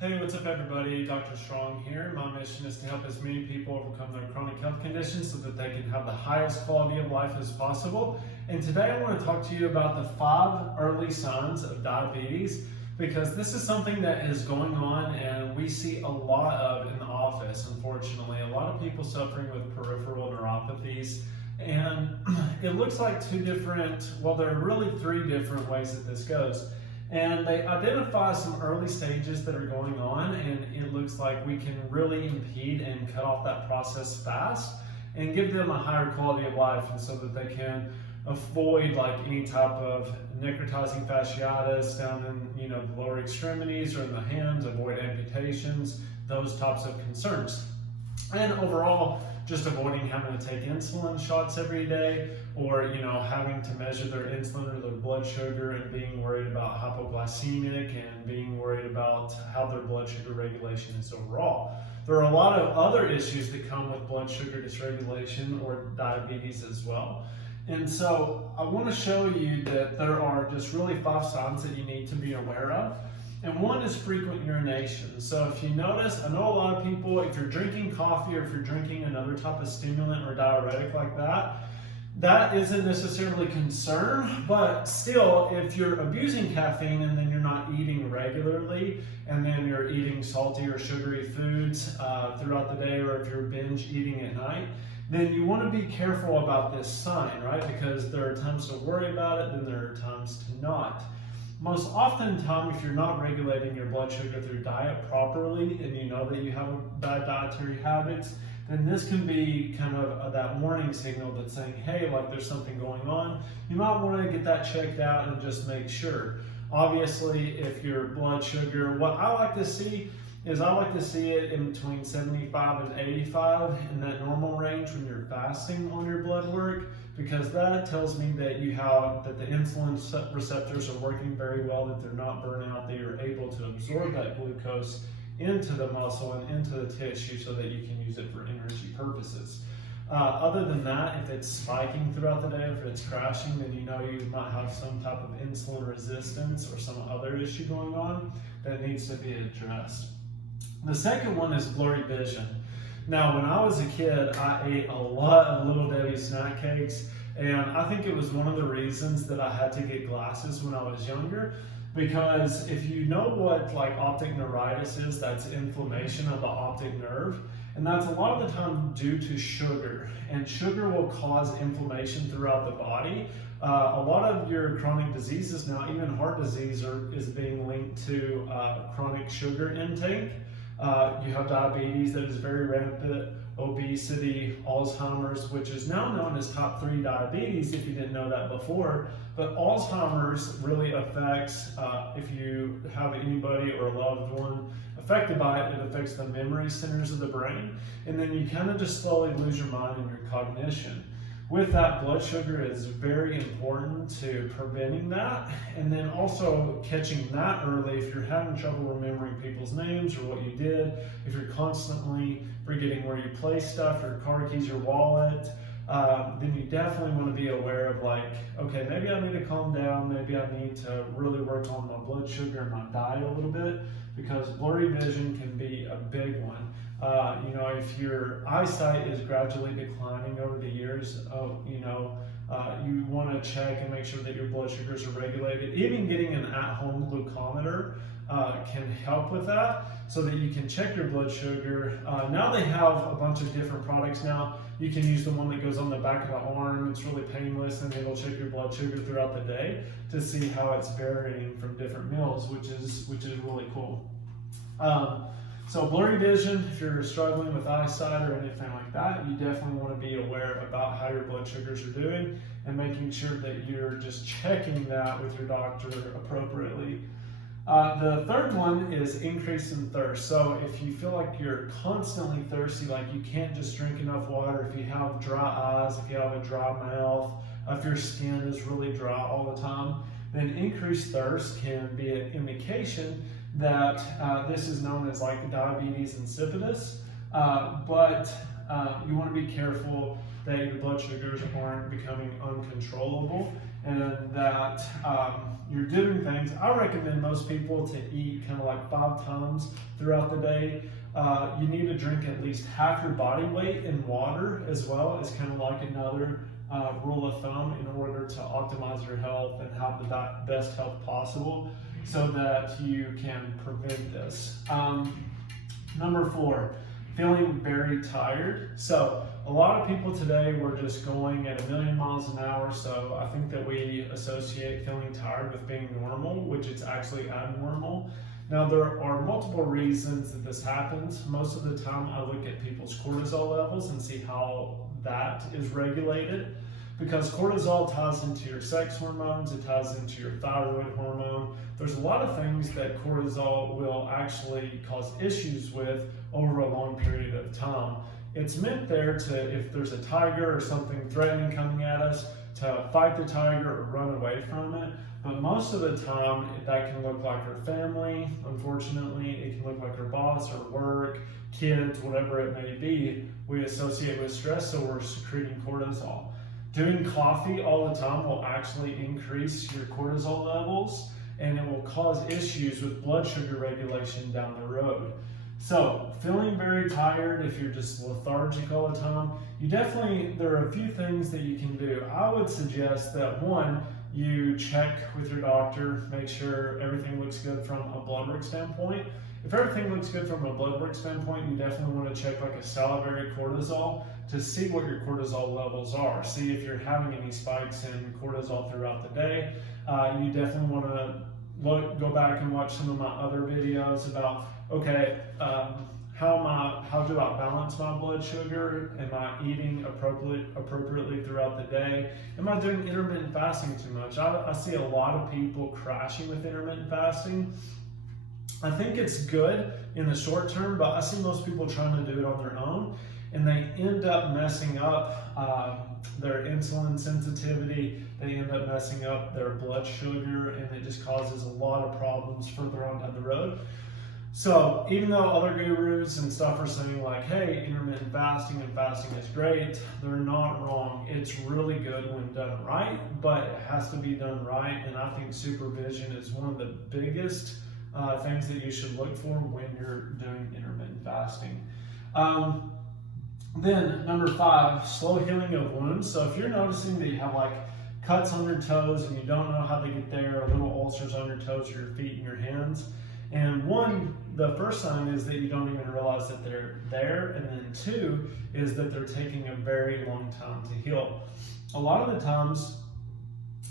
Hey, what's up everybody? Dr. Strong here. My mission is to help as many people overcome their chronic health conditions so that they can have the highest quality of life as possible. And today I want to talk to you about the 5 early signs of diabetes, because this is something that is going on and we see a lot of in the office, unfortunately. A lot of people suffering with peripheral neuropathies. And it looks like there are really 3 different ways that this goes. And they identify some early stages that are going on, and it looks like we can really impede and cut off that process fast and give them a higher quality of life, and so that they can avoid like any type of necrotizing fasciitis down in the lower extremities or in the hands, avoid amputations, those types of concerns. And overall, just avoiding having to take insulin shots every day, or having to measure their insulin or their blood sugar and being worried about hypoglycemic and being worried about how their blood sugar regulation is overall. There are a lot of other issues that come with blood sugar dysregulation or diabetes as well. And so I want to show you that there are just really 5 signs that you need to be aware of. And one is frequent urination. So if you notice, I know a lot of people, if you're drinking coffee or if you're drinking another type of stimulant or diuretic like that, that isn't necessarily a concern, but still, if you're abusing caffeine and then you're not eating regularly, and then you're eating salty or sugary foods throughout the day, or if you're binge eating at night, then you want to be careful about this sign, right? Because there are times to worry about it, then there are times to not. Most often time, if you're not regulating your blood sugar through diet properly, and you know that you have bad dietary habits, then this can be kind of that warning signal that's saying, hey, like there's something going on. You might want to get that checked out and just make sure. Obviously, if your blood sugar, what I like to see is I like to see it in between 75 and 85 in that normal range when you're fasting on your blood work, because that tells me that that the insulin receptors are working very well, that they're not burning out, that you're able to absorb that glucose into the muscle and into the tissue so that you can use it for energy purposes. Other than that, if it's spiking throughout the day, if it's crashing, then you know you might have some type of insulin resistance or some other issue going on that needs to be addressed. The second one is blurry vision. Now, when I was a kid, I ate a lot of Little Debbie snack cakes, and I think it was one of the reasons that I had to get glasses when I was younger, because if you know what like optic neuritis is, that's inflammation of the optic nerve, and that's a lot of the time due to sugar, and sugar will cause inflammation throughout the body. A lot of your chronic diseases now, even heart disease, is being linked to chronic sugar intake. You have diabetes that is very rampant, obesity, Alzheimer's, which is now known as top 3 diabetes if you didn't know that before. But Alzheimer's really affects, if you have anybody or a loved one affected by it, it affects the memory centers of the brain. And then you kind of just slowly lose your mind and your cognition. With that, blood sugar is very important to preventing that, and then also catching that early. If you're having trouble remembering people's names or what you did, if you're constantly forgetting where you place stuff, your car keys, your wallet, then you definitely want to be aware of like, okay, maybe I need to calm down, maybe I need to really work on my blood sugar and my diet a little bbit, because blurry vision can be a big one. If your eyesight is gradually declining over the years, you want to check and make sure that your blood sugars are regulated. Even getting an at-home glucometer can help with that, so that you can check your blood sugar. Now they have a bunch of different products now. You can use the one that goes on the back of the arm. It's really painless, and it'll check your blood sugar throughout the day to see how it's varying from different meals, which is really cool. So blurry vision, if you're struggling with eyesight or anything like that, you definitely want to be aware about how your blood sugars are doing and making sure that you're just checking that with your doctor appropriately. The third one is increase in thirst. So if you feel like you're constantly thirsty, like you can't just drink enough water, if you have dry eyes, if you have a dry mouth, if your skin is really dry all the time, then increased thirst can be an indication that this is known as like diabetes insipidus, but you want to be careful that your blood sugars aren't becoming uncontrollable and that you're doing things. I recommend most people to eat kind of like 5 times throughout the day. You need to drink at least half your body weight in water as well. It's kind of like another rule of thumb in order to optimize your health and have the best health possible so that you can prevent this. Number 4, feeling very tired. So a lot of people today were just going at 1,000,000 miles an hour, so I think that we associate feeling tired with being normal, which is actually abnormal. Now, there are multiple reasons that this happens. Most of the time I look at people's cortisol levels and see how that is regulated, because cortisol ties into your sex hormones, it ties into your thyroid hormone. There's a lot of things that cortisol will actually cause issues with over a long period of time. It's meant there to, if there's a tiger or something threatening coming at us, to fight the tiger or run away from it. But most of the time, that can look like our family, unfortunately. It can look like our boss or work, kids, whatever it may be. We associate with stress, so we're secreting cortisol. Doing coffee all the time will actually increase your cortisol levels, and it will cause issues with blood sugar regulation down the road. So, feeling very tired, if you're just lethargic all the time, there are a few things that you can do. I would suggest that, one, you check with your doctor, make sure everything looks good from a blood work standpoint. If everything looks good from a blood work standpoint, you definitely want to check like a salivary cortisol to see what your cortisol levels are. See if you're having any spikes in cortisol throughout the day. You definitely want to go back and watch some of my other videos about, okay, how do I balance my blood sugar? Am I eating appropriately throughout the day? Am I doing intermittent fasting too much? I see a lot of people crashing with intermittent fasting. I think it's good in the short term, but I see most people trying to do it on their own, and they end up messing up their insulin sensitivity. They end up messing up their blood sugar, and it just causes a lot of problems further on down the road. So even though other gurus and stuff are saying like, hey, intermittent fasting and fasting is great, they're not wrong. It's really good when done right, but it has to be done right. And I think supervision is one of the biggest things that you should look for when you're doing intermittent fasting. Then number 5, slow healing of wounds. So if you're noticing that you have like cuts on your toes and you don't know how they get there, or little ulcers on your toes or your feet and your hands, and the first sign is that you don't even realize that they're there, and then 2 is that they're taking a very long time to heal. A lot of the times,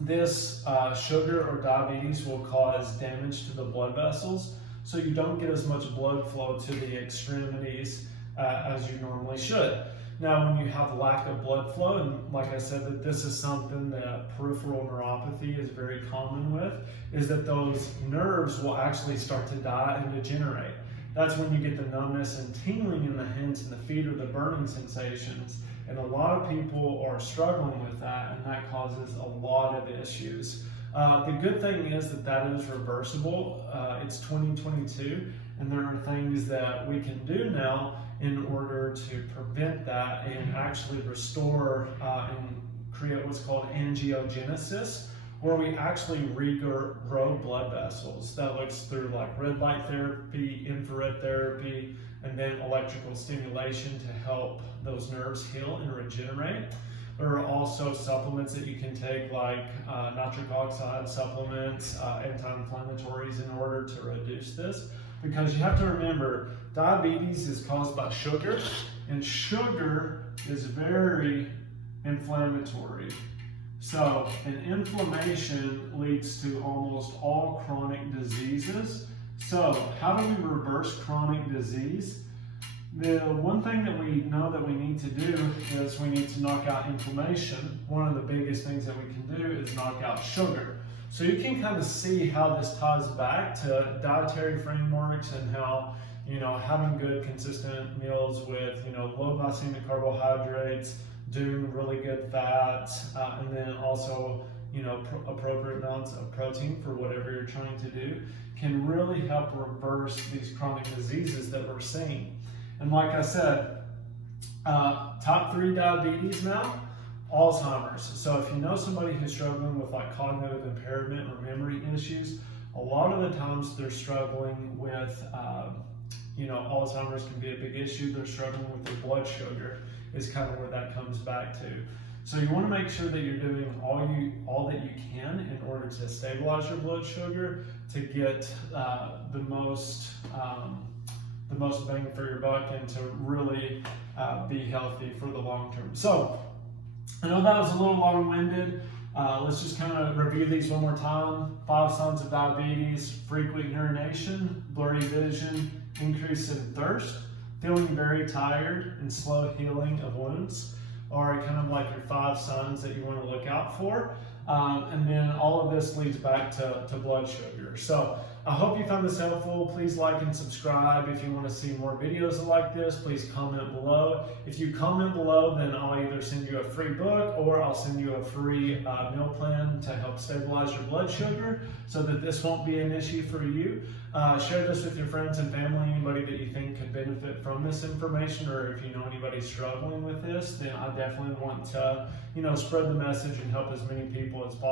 this sugar or diabetes will cause damage to the blood vessels, so you don't get as much blood flow to the extremities as you normally should. Now, when you have lack of blood flow, and like I said, that this is something that peripheral neuropathy is very common with, is that those nerves will actually start to die and degenerate. That's when you get the numbness and tingling in the hands and the feet, or the burning sensations. And a lot of people are struggling with that, and that causes a lot of issues. The good thing is that is reversible. It's 2022, and there are things that we can do now in order to prevent that and actually restore and create what's called angiogenesis, where we actually regrow blood vessels. That looks through like red light therapy, infrared therapy, and then electrical stimulation to help those nerves heal and regenerate. There are also supplements that you can take, like nitric oxide supplements, anti-inflammatories, in order to reduce this. Because you have to remember, diabetes is caused by sugar, and sugar is very inflammatory. So, an inflammation leads to almost all chronic diseases. So, how do we reverse chronic disease? The one thing that we know that we need to do is we need to knock out inflammation. One of the biggest things that we can do is knock out sugar. So you can kind of see how this ties back to dietary frameworks, and how, having good consistent meals with, low glycemic carbohydrates, doing really good fats, and then also, appropriate amounts of protein for whatever you're trying to do, can really help reverse these chronic diseases that we're seeing. And like I said, top 3 diabetes now, Alzheimer's. So if you know somebody who's struggling with like cognitive impairment or memory issues, a lot of the times they're struggling with, Alzheimer's can be a big issue. They're struggling with their blood sugar is kind of where that comes back to. So you want to make sure that you're doing all that you can in order to stabilize your blood sugar to get the most bang for your buck and to really be healthy for the long term. So I know that was a little long-winded. Let's just kind of review these one more time. 5 signs of diabetes: frequent urination, blurry vision, increase in thirst, feeling very tired, and slow healing of wounds are kind of like your 5 signs that you want to look out for. And then all of this leads back to blood sugar. So I hope you found this helpful. Please like and subscribe. If you want to see more videos like this, please comment below. If you comment below, then I'll either send you a free book or I'll send you a free meal plan to help stabilize your blood sugar so that this won't be an issue for you. Share this with your friends and family, anybody that you think could benefit from this information, or if you know anybody struggling with this, then I definitely want to, spread the message and help as many people as possible.